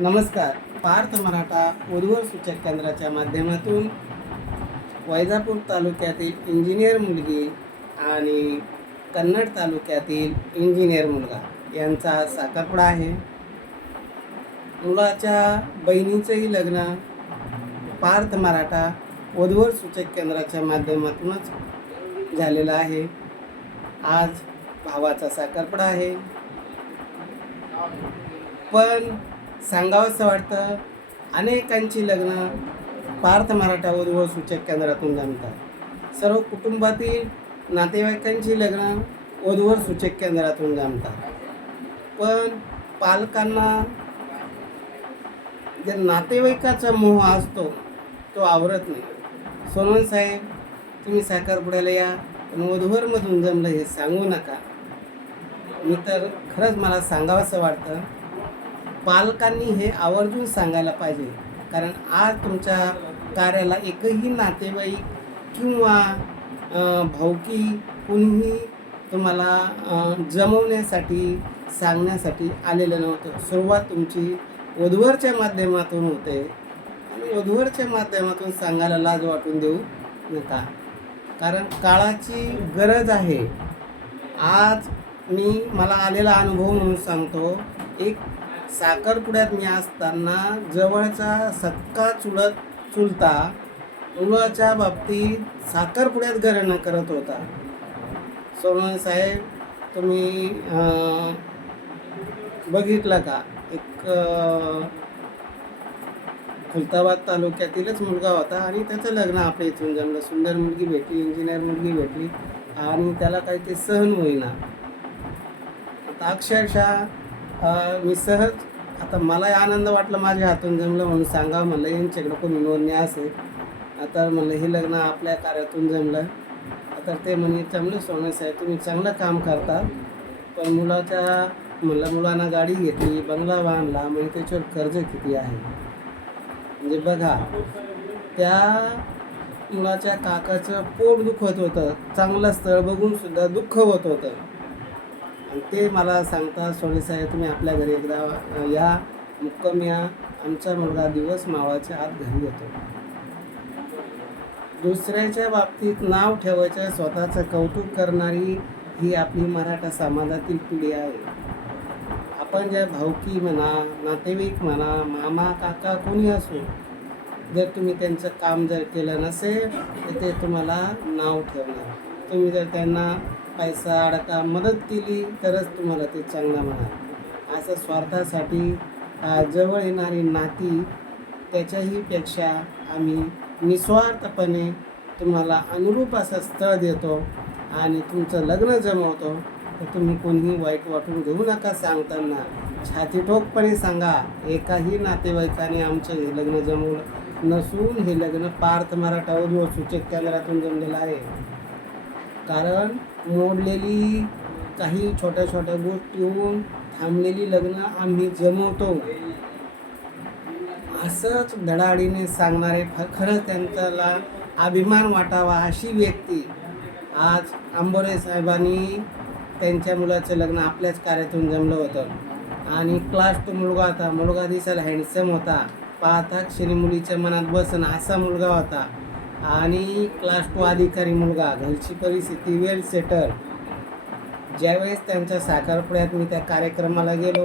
नमस्कार. पार्थ मराठा उद्वर सूचक केंद्राच्या माध्यमातून वैजापूर तालुक्यातील इंजिनियर मुलगी आणि कन्नड तालुक्यातील इंजिनियर मुलगा यांचा साखरपुडा आहे. मुलाच्या बहिणीचंही लग्न पार्थ मराठा वधूवर सूचक केंद्राच्या माध्यमातूनच झालेलं आहे. आज भावाचा साखरपुडा आहे. पण सांगावंसं वाटतं. अनेकांची लग्न पार्थ मराठा वधूवर सूचक केंद्रातून जमतात. सर्व कुटुंबातील नातेवाईकांची लग्न वधूवर सूचक केंद्रातून जमतात. पण पालकांना जे नातेवाईकाचा मोह असतो तो आवरत नाही. सोनवण साहेब तुम्ही साखरपुड्याला या. पण वधूवरमधून जमलं हे सांगू नका. मी तर खरंच मला सांगावंसं वाटतं. पालकांनी हे आवर्जून सांगायला पाहिजे. कारण आज तुमच्या कार्याला एकही नातेवाईक किंवा भाऊकी कुणीही तुम्हाला जमवण्यासाठी सांगण्यासाठी आलेलं नव्हतं. सुरुवात तुमची वधूवरच्या माध्यमातून होते. आणि वधूवरच्या माध्यमातून सांगायला लाज वाटून देऊ नका. कारण काळाची गरज आहे. आज मी मला आलेला अनुभव म्हणून सांगतो. एक साखरपुड्यात मी असताना जवळचा सक्का चुलत चुलता मुलाच्या बाबतीत साखरपुड्यात घराणं करत होता. सोनवणे साहेब तुम्ही बघितलं का? एक खुलताबाद तालुक्यातीलच मुलगा होता आणि त्याचं लग्न आपल्या इथून जमलं सुंदर मुलगी भेटली इंजिनियर मुलगी भेटली आणि त्याला काही ते सहन होईना. आता अक्षरशः मी सहज आता मलाही आनंद वाटला माझ्या हातून जमलं म्हणून सांगावं म्हणलं यांच्याकडं कोणी नोंदणी असेल आता म्हणलं हे लग्न आपल्या कार्यातून जमलं. आता ते म्हणे चांगलं सोने साहेब तुम्ही चांगलं काम करता पण मुलाच्या म्हणलं मुलांना गाडी घेतली बंगला बांधला म्हणजे त्याच्यावर कर्ज किती आहे? म्हणजे बघा त्या मुलाच्या काकाचं पोट दुखत होतं चांगलं स्थळ बघून सुद्धा दुःख होत होतं. ते मला सांगता सोने साहेब तुम्ही आपल्या घरी एकदा या. मुक्कम या. आमचा मुलगा दिवस मावाच्या आत घरी येतो. दुसऱ्याच्या बाबतीत नाव ठेवायचं स्वतःचं कौतुक करणारी ही आपली मराठा समाजातील पिढी आहे. आपण ज्या भाऊकी म्हणा नातेवाईक म्हणा मामा काका कोणी असो जर तुम्ही त्यांचं काम जर केलं नसेल तर ते तुम्हाला नाव ठेवणार. तुम्ही जर त्यांना पैसा अडका मदत केली तरच तुम्हाला ते चांगलं म्हणाल. असं स्वार्थासाठी जवळ येणारी नाती त्याच्याही पेक्षा आम्ही निस्वार्थपणे तुम्हाला अनुरूप असं स्थळ देतो आणि तुमचं लग्न जमवतो. तर तुम्ही कोणीही वाईट वाटून घेऊ नका सांगताना. छातीठोकपणे सांगा एकाही नातेवाईकाने आमचं हे लग्न जमवलं नसून हे लग्न पार्थ मराठा सूचक केंद्रातून जमलेलं आहे. कारण मोडलेली काही छोट्या छोट्या गोष्टीहून थांबलेली लग्न आम्ही जमवतो. असंच धडाडीने सांगणारे फ खरंच त्यांच्याला अभिमान वाटावा अशी व्यक्ती आज आंबोरे साहेबांनी त्यांच्या मुलाचं लग्न आपल्याच कार्यातून जमलं होतं. आणि क्लास टू मुलगा होता मुलगा दिसायला हँडसम होता. पाहता क्षणी मुलीच्या मनात बसन असा मुलगा होता. आणि क्लास टू अधिकारी मुलगा घरची परिस्थिती वेल सेटल ज्यावेळेस त्यांच्या साखरपुड्यात मी त्या कार्यक्रमाला गेलो.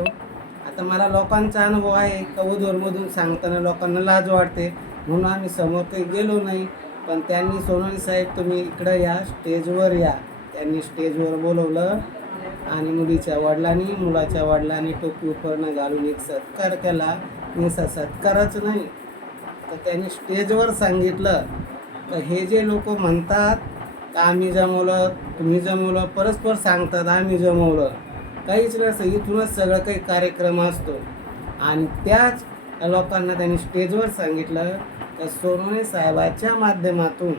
आता मला लोकांचा अनुभव आहे कवधोरमधून सांगताना लोकांना लाज वाटते म्हणून आम्ही समोर काही गेलो नाही. पण त्यांनी सोनाली साहेब तुम्ही इकडं या स्टेजवर या. त्यांनी स्टेजवर बोलवलं आणि मुलीच्या वडिलांनी मुलाच्या वडिलांनी टोपी उपरणं घालून एक सत्कार केला. निसा सत्कारच नाही. तर त्यांनी स्टेजवर सांगितलं तर हे जे लोक म्हणतात का आम्ही जमवलं तुम्ही जमवलं परस्पर सांगतात आम्ही जमवलं काहीच नसतं इथूनच सगळं काही कार्यक्रम असतो. आणि त्याच लोकांना त्यांनी स्टेजवर सांगितलं तर सोनवणे साहेबाच्या माध्यमातून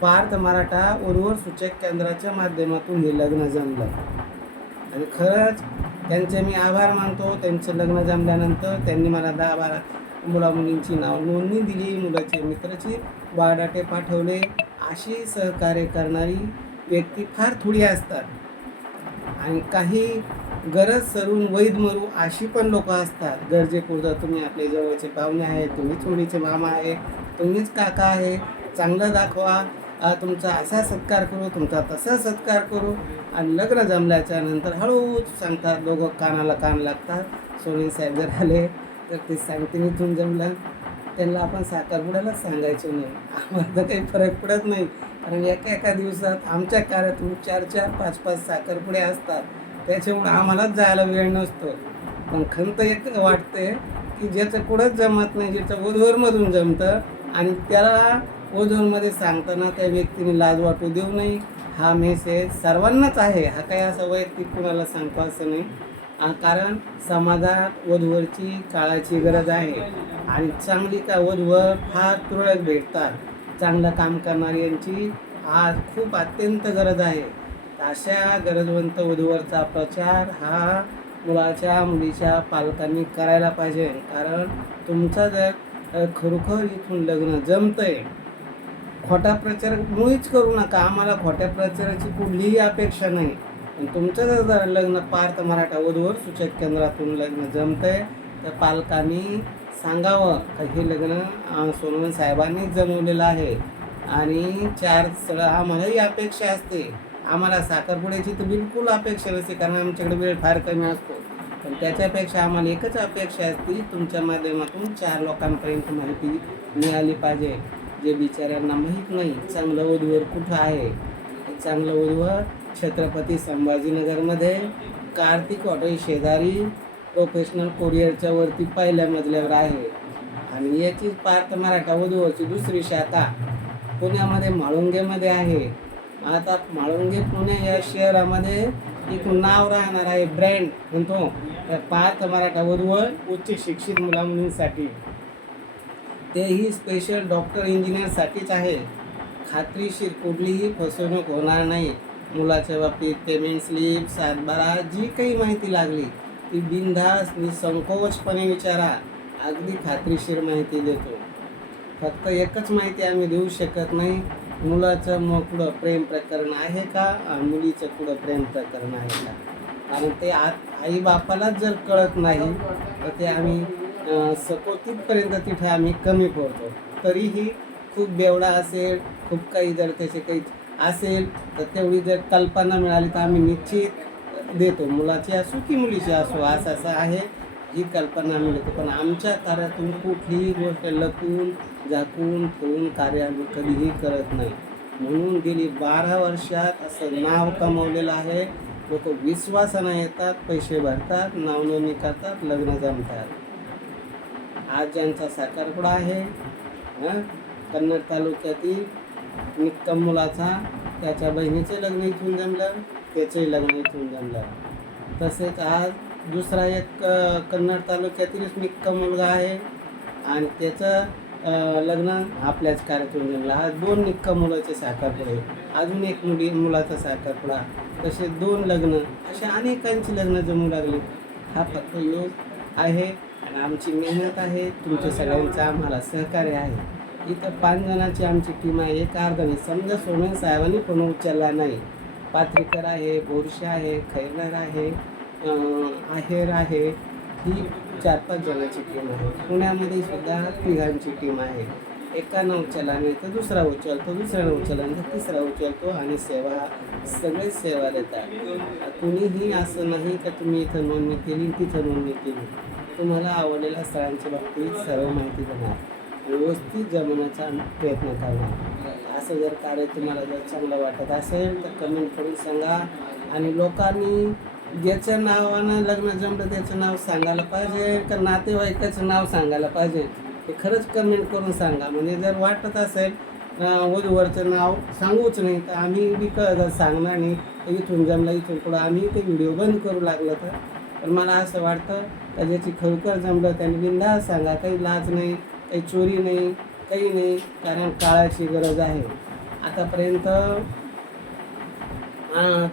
पार्थ मराठा उर्वर सूचक केंद्राच्या माध्यमातून हे लग्न जमलं. आणि खरंच त्यांचे मी आभार मानतो. त्यांचं लग्न जमल्यानंतर त्यांनी मला दहा बारा मुला मुलींची नाव नोंदणी दिली मुलाचे मित्राची. वाडाटे पाठवले. अशी सहकार्य करणारी व्यक्ती फार थोडी असतात. आणि काही गरज सरून वैद मरू अशी पण लोक असतात. गरजेपुरतं तुम्ही आपले जवळचे पाहुणे आहे तुम्हीच मुलीचे मामा आहे तुम्हीच काका आहे चांगलं दाखवा. तुमचा असा सत्कार करू तुमचा तसा सत्कार करू. आणि लग्न जमल्याच्या नंतर हळूच सांगतात दोघं कानाला कान लागतात. सोनी साहेब जर आले तर ते सांगते इथून जमलं. त्यांना आपण साखरपुड्यालाच सांगायचं नाही. आम्हाला तर काही फरक पडत नाही. कारण एका एका दिवसात आमच्या कार्यातून चार चार पाच पाच साखरपुडे असतात. त्याच्यामुळे आम्हालाच जायला वेळ नसतो. पण खंत एक वाटते की ज्याचं कुठंच जमत नाही ज्याचं ओझोरमधून जमतं आणि त्याला ओझोरमध्ये सांगताना त्या व्यक्तीने लाज वाटू देऊ नये. हा मेसेज सर्वांनाच आहे. हा काही असा वैयक्तिक कुणाला सांगतो असं नाही. कारण समाजात वधूवरची काळाची गरज आहे. आणि चांगली का वधूवर फार तुरळक भेटतात. चांगलं काम करणारी यांची आज खूप अत्यंत गरज आहे. अशा गरजवंत वधूवरचा प्रचार हा मुलाच्या मुलीच्या पालकांनी करायला पाहिजे. कारण तुमचं जर खरोखर इथून लग्न जमतंय खोटा प्रचार मुळीच करू नका. आम्हाला खोट्या प्रचाराची कुठलीही अपेक्षा नाही. तुमचं जर जर लग्न पार्थ मराठा वधूवर सूचक केंद्रातून लग्न जमतंय. तर पालकांनी सांगावं का हे लग्न अ, साहेबांनी जमवलेलं आहे. आणि चार स्थळं आम्हालाही अपेक्षा असते. आम्हाला साखरपुड्याची तर बिलकुल अपेक्षा नसते कारण आमच्याकडे वेळ फार कमी असतो. पण त्याच्यापेक्षा आम्हाला एकच अपेक्षा असते तुमच्या माध्यमातून चार लोकांपर्यंत माहिती मिळाली पाहिजे. जे बिचाऱ्यांना माहीत नाही चांगलं वधूवर कुठं आहे. चांगलं वधूवर छत्रपती संभाजीनगरमध्ये कार्तिक हॉटेल शेजारी प्रोफेशनल कोरिअरच्या वरती पहिल्या मजल्यावर आहे. आणि याची पार्थ मराठा उद्वची दुसरी शाखा पुण्यामध्ये म्हाळुंगेमध्ये आहे. आता म्हाळुंगे पुणे या शहरामध्ये एक नाव राहणार आहे ब्रँड म्हणतो. तर पार्थ मराठा वधूवर उच्च शिक्षित मुला मुलींसाठी तेही स्पेशल डॉक्टर इंजिनियरसाठीच आहे. खात्रीशीर कुठलीही फसवणूक होणार नाही. मुलाच्या बाबतीत पेमेंट स्लिप सातबारा जी काही माहिती लागली ती बिनधास निसंकोचपणे विचारा. अगदी खात्रीशीर माहिती देतो. फक्त एकच माहिती आम्ही देऊ शकत नाही. मुलाचं मग प्रेम प्रकरण आहे का? आणि मुलीचं कुठं प्रेम प्रकरण आहे का? कारण ते आत आई बापालाच जर कळत नाही तर ते आम्ही अं, सकोतीतपर्यंत तिथे आम्ही कमी पडतो तरीही खूप बेवडा असेल खूप काही जर त्याचे काही असेल तर तेवढी जर कल्पना मिळाली तर आम्ही निश्चित देतो. मुलाची असो की मुलीची असो असं असं आहे ही कल्पना मिळते. पण आमच्या कार्यातून कुठलीही गोष्ट लपून झाकून ठेवून कार्य आम्ही कधीही करत नाही. म्हणून गेली बारा वर्षात असं नाव कमवलेलं आहे. लोक विश्वासानं येतात पैसे भरतात नावनोंदणी करतात लग्न जमतात. आज ज्यांचा साखरपुडा आहे हां? कन्नड तालुक्यातील निक्कम मुलाचा त्याच्या बहिणीचे लग्न इथून जमलं त्याचंही लग्न इथून जमलं. तसेच आज दुसरा एक कन्नड तालुक्यातीलच निक्कम मुलगा आहे आणि त्याचं लग्न आपल्याच कार्यातून जमलं आज दोन निक्कम मुलाचे साखरपुडे अजून एक मुली मुलाचा साखरपुडा तसे दोन लग्न अशा अनेकांची लग्न जमू लागली. हा फक्त योग आहे आणि आमची मेहनत आहे. तुमच्या सगळ्यांचं आम्हाला सहकार्य आहे. इथं पाच जणांची आमची टीम आहे. एक अर्धा समजा सोमेन साहेबांनी फोन उचलला नाही. पात्रीकर आहे बोरशा आहे खैरनार आहे आहेर आहे. ही चार पाच जणांची टीम आहे. पुण्यामध्ये सुद्धा तिघांची टीम आहे. एकानं उचलला नाही तर दुसरा उचलतो दुसऱ्यानं उचलला तर तिसरा उचलतो आणि सेवा सगळेच सेवा देतात. कुणीही असं नाही का तुम्ही इथं नोंदणी केली तिथं नोंदणी केली. तुम्हाला आवडलेल्या स्थळांच्या बाबतीत सर्व माहिती देणार. व्यवस्थित जमवण्याचा प्रयत्न करणार. असं जर कार्य तुम्हाला जर चांगलं वाटत असेल तर कमेंट करून सांगा. आणि लोकांनी ज्याच्या नावानं लग्न जमलं त्याचं नाव सांगायला पाहिजे का नातेवाईकाचं नाव सांगायला पाहिजे ते खरंच कमेंट करून सांगा. म्हणजे जर वाटत असेल वधूवरचं नाव सांगूच नाही तर आम्ही बी क जर सांगणार नाही. तर इथून जमलं इथून पुढं आम्ही ते व्हिडिओ बंद करू लागलं तर. पण मला असं वाटतं का ज्याची खरोखर जमलं त्यांनी बिंदा सांगा. काही लाज नाही. काही चोरी नाही काही नाही कारण काळाची गरज आहे. आतापर्यंत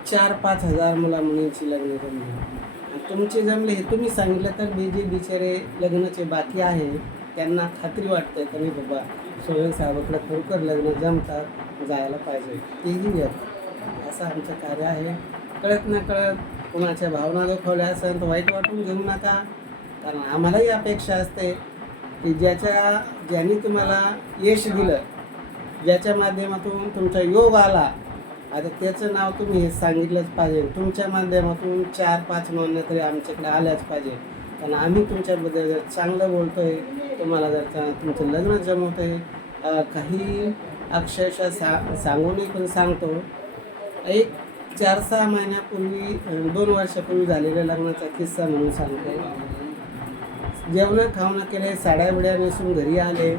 चार पाच हजार मुला मुलींची लग्न जमली. तुमचे जमले हे तुम्ही सांगितलं तर मी जे बिचारे लग्नाचे बाकी आहे त्यांना खात्री वाटते का नाही बाबा सोहेल साहेबाकडे खरोखर लग्न जमतात जायला पाहिजे. तेही घ्या असं आमचं कार्य आहे. कळत ना कळत कुणाच्या भावना दुखवल्या असेल तर वाईट वाटून घेऊ नका. कारण आम्हालाही अपेक्षा असते की ज्याच्या ज्यांनी तुम्हाला यश दिलं ज्याच्या माध्यमातून तुमचा योग आला आता त्याचं नाव तुम्ही हे सांगितलंच पाहिजे. तुमच्या माध्यमातून चार पाच नोंदण्या तरी आमच्याकडे आल्याच पाहिजे. कारण आम्ही तुमच्याबद्दल जर चांगलं बोलतोय तुम्हाला जर तुमचं लग्न जमवतोय अं, काही अक्षरशः सा सांगूनही पण सांगतो एक चार सहा महिन्यापूर्वी दोन वर्षापूर्वी झालेल्या लग्नाचा किस्सा म्हणून सांगतो. जेवणं खावणं केले साड्या बिड्या नेसून घरी आले.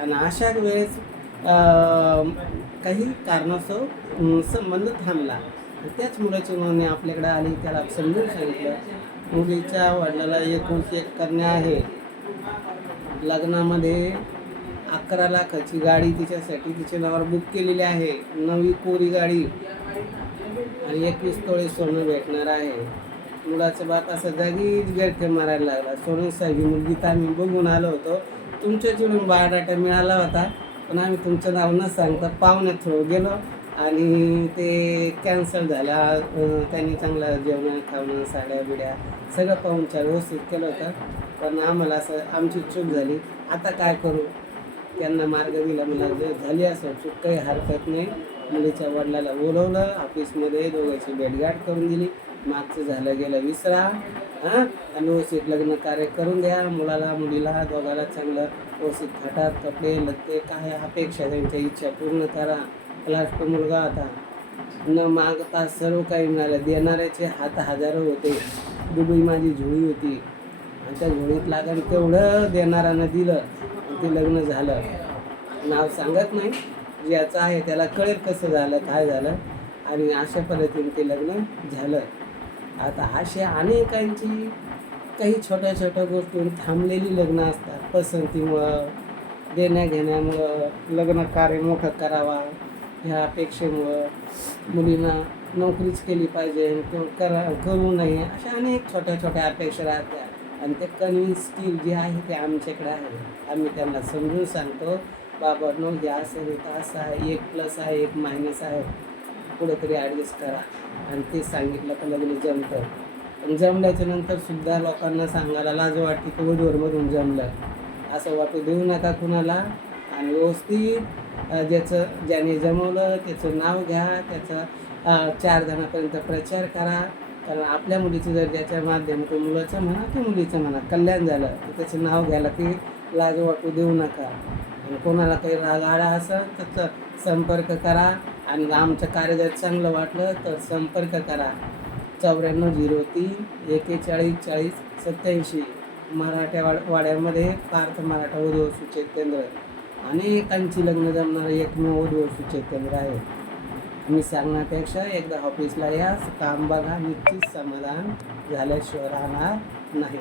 आणि अशा वेळेस काही कारणास्तव संबंध थांबला. त्याच मुलाची नोंदणी आपल्याकडे आली त्याला समजून सांगितलं. मुलीच्या वडिलाला एकुलती एक कन्या आहे. लग्नामध्ये अकरा लाखाची गाडी तिच्यासाठी तिच्या नावावर बुक केलेली आहे. नवी कोरी गाडी. आणि एकवीस तोळे सोनं भेटणार आहे. मुलाचा बाप असा जागीच गरके मारायला लागला. सोडून साहेबी मुलगी तर आम्ही बघून आलो होतो. तुमच्या चिडून बायोडाटा मिळाला होता पण आम्ही तुमचं नाव न सांगता पाहुण्यात थोडं गेलो आणि ते कॅन्सल झाला. त्यांनी चांगलं जेवण खावणं साड्या बिड्या सगळं पाहुणचार व्यवस्थित केलं होतं. पण आम्हाला असं आमची चूक झाली. आता काय करू? त्यांना मार्ग दिला मला जे झाली असं चूक काही हरकत नाही. मुलीच्या वडिलाला बोलवलं ऑफिसमध्ये दोघांची भेटगाठ करून दिली. मागचं झालं गेलं विसरा हां? आणि व्यवस्थित लग्न कार्य करून द्या मुलाला मुलीला दोघाला चांगलं व्यवस्थित थाटात कपडे लत्ते काय अपेक्षा त्यांच्या इच्छा पूर्ण करा. लास्ट मुलगा होता. न मागता सर्व काही मिळालं. देणाऱ्याचे हात हजारो होते. दुबई माझी झोळी होती. आणि त्या झोळीत लागण तेवढं देणाऱ्यानं दिलं. आणि ते लग्न झालं. नाव सांगत नाही. ज्याचं आहे त्याला कळेल कसं झालं काय झालं. आणि अशा पद्धतीने ते लग्न झालं. आता असे अनेकांची काही छोट्या छोट्या गोष्टी थांबलेली लग्न असतात. पसंतीमुळं देण्याघेण्यामुळं लग्न कार्य मोठं करावा ह्या अपेक्षेमुळं मुलींना नोकरीच केली पाहिजे किंवा करा करू नये अशा अनेक छोट्या छोट्या अपेक्षा राहत्या आणि ते कन्व्हिन्स स्किल जे आहे ते आमच्याकडे आहे. आम्ही त्यांना समजून सांगतो बाबा नो हे असं हे तर असं आहे एक प्लस आहे एक मायनस आहे. कुठेतरी ॲडजस्ट करा. आणि ते सांगितलं तर लग्न जमतं. पण जमल्याच्या नंतर सुद्धा लोकांना सांगायला लाज वाटते की वधूवरमधून जमलं. असं वाटू देऊ नका कुणाला. आणि व्यवस्थित ज्याचं ज्याने जमवलं त्याचं नाव घ्या त्याचं चार जणांपर्यंत प्रचार करा. कारण आपल्या मुलीचं जर ज्याच्या माध्यमातून मुलाचं म्हणा की मुलीचं म्हणा कल्याण झालं तर त्याचं नाव घ्यायला ते लाज वाटू देऊ नका. कोणाला काही राग आला असेल तर संपर्क करा. आणि आमचं कार्य जर चांगलं वाटलं तर संपर्क करा. चौऱ्याण्णव झिरो तीन एकेचाळीस चाळीस सत्याऐंशी. मराठ्या वाड वाड्यामध्ये पार्थ मराठा वधू सूचित केंद्र. अनेकांची लग्न जमणारं एकमेव वधू सूचित केंद्र आहे. मी सांगण्यापेक्षा एकदा ऑफिसला या. काम बघा निश्चित समाधान झाल्याशिवाय राहणार नाही.